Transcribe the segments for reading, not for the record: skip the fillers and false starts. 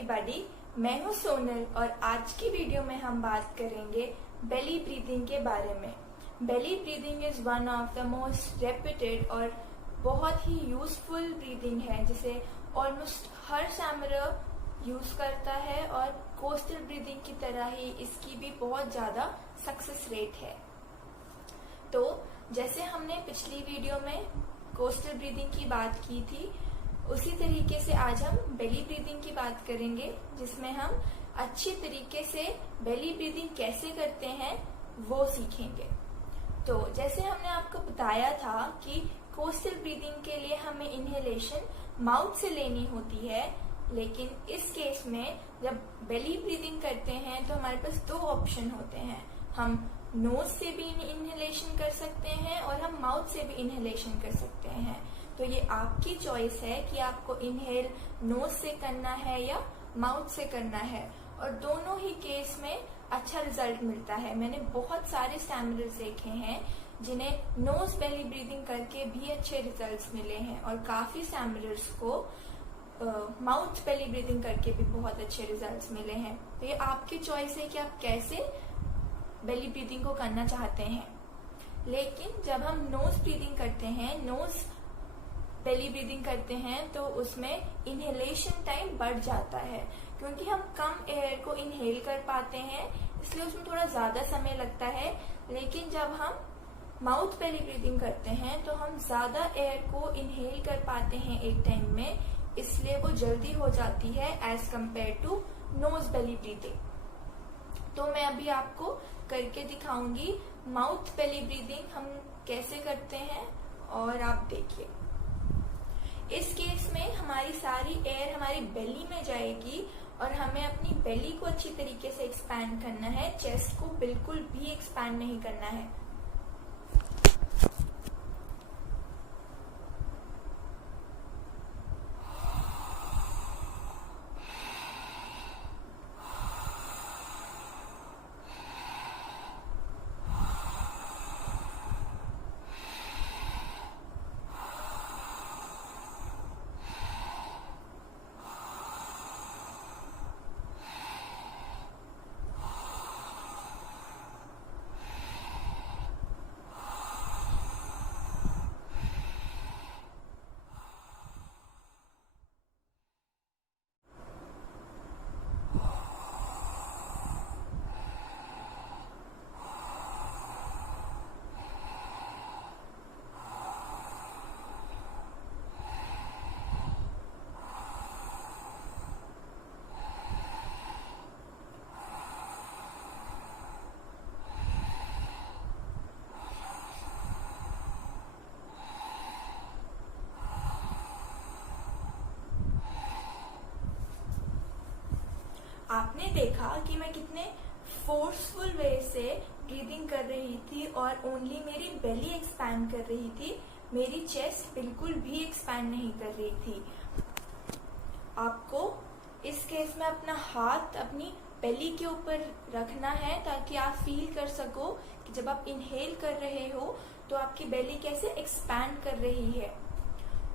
Everybody, मैं हूं सोनल और आज की वीडियो में हम बात करेंगे बेली ब्रीदिंग के बारे में। Belly breathing is one of the most reputed और बहुत ही यूजफुल ब्रीदिंग है जिसे ऑलमोस्ट हर स्टैमरर यूज करता है और कोस्टल ब्रीदिंग की तरह ही इसकी भी बहुत ज्यादा सक्सेस रेट है। तो जैसे हमने पिछली वीडियो में कोस्टल ब्रीदिंग की बात की थी, उसी तरीके से आज हम बेली ब्रीदिंग की बात करेंगे, जिसमें हम अच्छी तरीके से बेली ब्रीदिंग कैसे करते हैं वो सीखेंगे। तो जैसे हमने आपको बताया था कि कोस्टल ब्रीदिंग के लिए हमें इनहेलेशन माउथ से लेनी होती है, लेकिन इस केस में जब बेली ब्रीदिंग करते हैं तो हमारे पास दो ऑप्शन होते हैं। हम नोज से भी इनहेलेशन कर सकते हैं और हम माउथ से भी इनहेलेशन कर सकते हैं। तो ये आपकी चॉइस है कि आपको इनहेल नोज से करना है या माउथ से करना है, और दोनों ही केस में अच्छा रिजल्ट मिलता है। मैंने बहुत सारे स्टैमरर्स देखे हैं जिन्हें नोज बेली ब्रीदिंग करके भी अच्छे रिजल्ट्स मिले हैं, और काफी स्टैमरर्स को माउथ बेली ब्रीदिंग करके भी बहुत अच्छे रिजल्ट्स मिले हैं। तो ये आपकी चॉइस है कि आप कैसे बेली ब्रीदिंग को करना चाहते हैं। लेकिन जब हम नोज ब्रीदिंग करते हैं, नोज बेली ब्रीदिंग करते हैं, तो उसमें इनहेलेशन टाइम बढ़ जाता है, क्योंकि हम कम एयर को इनहेल कर पाते हैं, इसलिए उसमें थोड़ा ज्यादा समय लगता है। लेकिन जब हम माउथ बेली ब्रीदिंग करते हैं तो हम ज्यादा एयर को इनहेल कर पाते हैं एक टाइम में, इसलिए वो जल्दी हो जाती है as compared to nose belly breathing. तो मैं अभी आपको करके दिखाऊंगी माउथ बेली ब्रीदिंग हम कैसे करते हैं, और आप देखिए। इस केस में हमारी सारी एयर हमारी बेली में जाएगी और हमें अपनी बेली को अच्छी तरीके से एक्सपैंड करना है, चेस्ट को बिल्कुल भी एक्सपैंड नहीं करना है। आपने देखा कि मैं कितने फोर्सफुल वे से ब्रीदिंग कर रही थी और ओनली मेरी बेली एक्सपैंड कर रही थी, मेरी चेस्ट बिल्कुल भी एक्सपैंड नहीं कर रही थी। आपको इस केस में अपना हाथ अपनी बेली के ऊपर रखना है ताकि आप फील कर सको कि जब आप इनहेल कर रहे हो तो आपकी बेली कैसे एक्सपैंड कर रही है।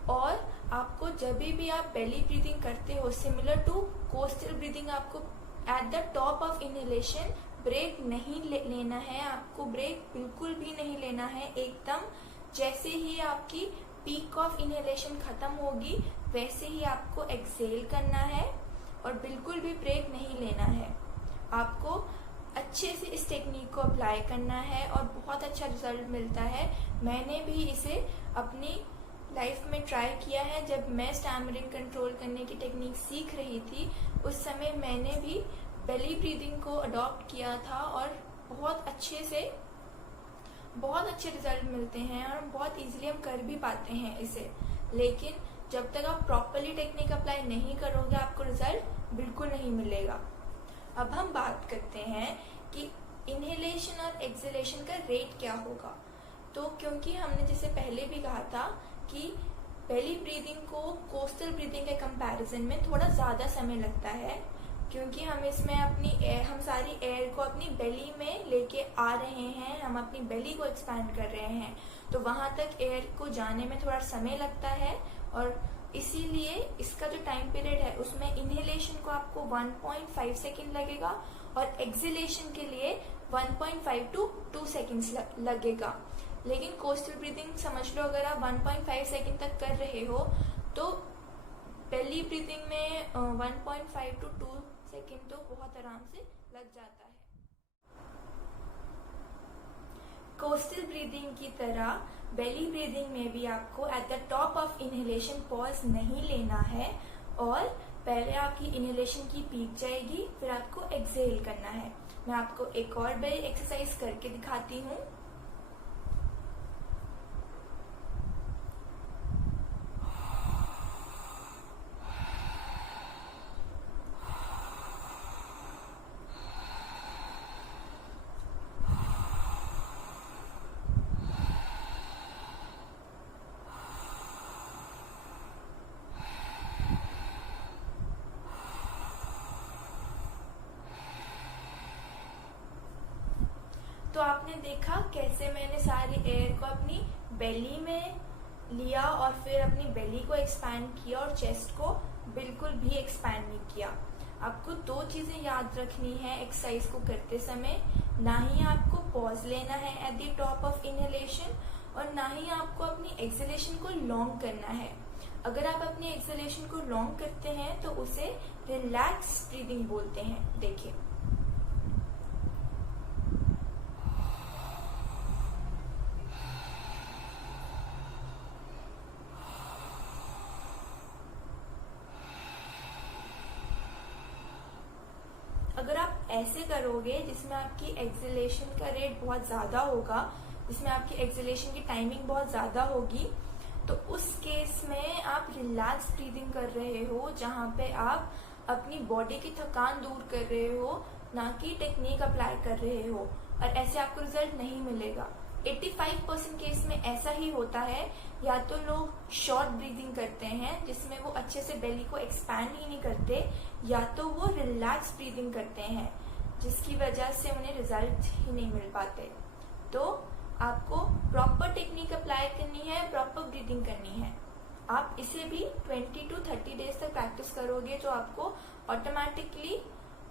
और आपको जब भी आप बेली ब्रीदिंग करते हो, सिमिलर टू कोस्टल ब्रीदिंग, आपको at the top of inhalation break नहीं लेना है। आपको ब्रेक बिल्कुल भी नहीं लेना है। एकदम जैसे ही आपकी पीक ऑफ इनहेलेशन खत्म होगी वैसे ही आपको एक्सेल करना है और बिल्कुल भी ब्रेक नहीं लेना है। आपको अच्छे से इस टेक्निक को अप्लाई करना है और बहुत अच्छा रिजल्ट मिलता है। मैंने भी इसे अपनी लाइफ में ट्राई किया है। जब मैं स्टैमरिंग कंट्रोल करने की टेक्निक सीख रही थी, उस समय मैंने भी बेली ब्रीदिंग को अडॉप्ट किया था और बहुत अच्छे रिजल्ट मिलते हैं और बहुत इजीली हम कर भी पाते हैं इसे। लेकिन जब तक आप प्रॉपरली टेक्निक अप्लाई नहीं करोगे, आपको रिजल्ट बिल्कुल नहीं मिलेगा। अब हम बात करते हैं कि इनहेलेशन और एक्सहेलेशन का रेट क्या होगा। तो क्योंकि हमने जैसे पहले भी कहा था कि बेली ब्रीदिंग को कोस्टल ब्रीदिंग के कंपैरिजन में थोड़ा ज्यादा समय लगता है, क्योंकि हम इसमें हम सारी एयर को अपनी बेली में लेके आ रहे हैं, हम अपनी बेली को एक्सपैंड कर रहे हैं, तो वहां तक एयर को जाने में थोड़ा समय लगता है। और इसीलिए इसका जो टाइम पीरियड है उसमें इनहेलेशन को आपको 1.5 सेकेंड लगेगा और एक्सहेलेशन के लिए 1.5 to 2 सेकेंड्स लगेगा। लेकिन कोस्टल ब्रीदिंग समझ लो, अगर आप 1.5 सेकेंड तक कर रहे हो तो बेली ब्रीदिंग में 1.5 to 2 सेकेंड तो बहुत आराम से लग जाता है। कोस्टल ब्रीदिंग की तरह बेली ब्रीदिंग में भी आपको at the top of inhalation pause नहीं लेना है और पहले आपकी इनहेलेशन की पीक जाएगी, फिर आपको एक्सहेल करना है। मैं आपको एक और बेली एक्सरसाइज करके दिखाती हूँ। तो आपने देखा कैसे मैंने सारी एयर को अपनी बेली में लिया और फिर अपनी बेली को एक्सपैंड किया और चेस्ट को बिल्कुल भी एक्सपैंड नहीं किया। आपको दो चीजें याद रखनी है एक्सरसाइज को करते समय, ना ही आपको पॉज लेना है eight the top of inhalation और ना ही आपको अपनी एक्सहेलेशन को लॉन्ग करना है। अगर आप अपनी एक्सहेलेशन को लॉन्ग करते हैं तो उसे रिलैक्स ब्रीदिंग बोलते हैं। देखिए, अगर आप ऐसे करोगे जिसमें आपकी एक्सहेलेशन का रेट बहुत ज्यादा होगा, जिसमें आपकी एक्सहेलेशन की टाइमिंग बहुत ज्यादा होगी, तो उस केस में आप रिलैक्स ब्रीदिंग कर रहे हो, जहां पे आप अपनी बॉडी की थकान दूर कर रहे हो, ना कि टेक्निक अप्लाई कर रहे हो, और ऐसे आपको रिजल्ट नहीं मिलेगा। 85% केस में ऐसा ही होता है, या तो लोग शॉर्ट ब्रीदिंग करते हैं जिसमें वो अच्छे से बेली को एक्सपैंड ही नहीं करते, या तो वो रिलैक्स ब्रीदिंग करते हैं जिसकी वजह से उन्हें रिजल्ट ही नहीं मिल पाते। तो आपको प्रॉपर टेक्निक अप्लाई करनी है, प्रॉपर ब्रीदिंग करनी है। आप इसे भी 20 to 30 डेज तक प्रैक्टिस करोगे तो आपको ऑटोमेटिकली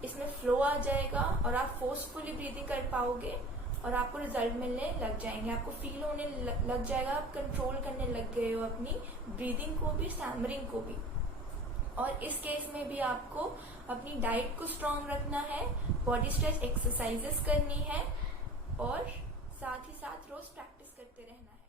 इसमें फ्लो आ जाएगा और आप फोर्सफुली ब्रीदिंग कर पाओगे और आपको रिजल्ट मिलने लग जाएंगे। आपको फील होने लग जाएगा, आप कंट्रोल करने लग गए हो अपनी ब्रीदिंग को भी, स्टैमरिंग को भी। और इस केस में भी आपको अपनी डाइट को स्ट्रांग रखना है, बॉडी स्ट्रेच एक्सरसाइजेस करनी है और साथ ही साथ रोज प्रैक्टिस करते रहना है।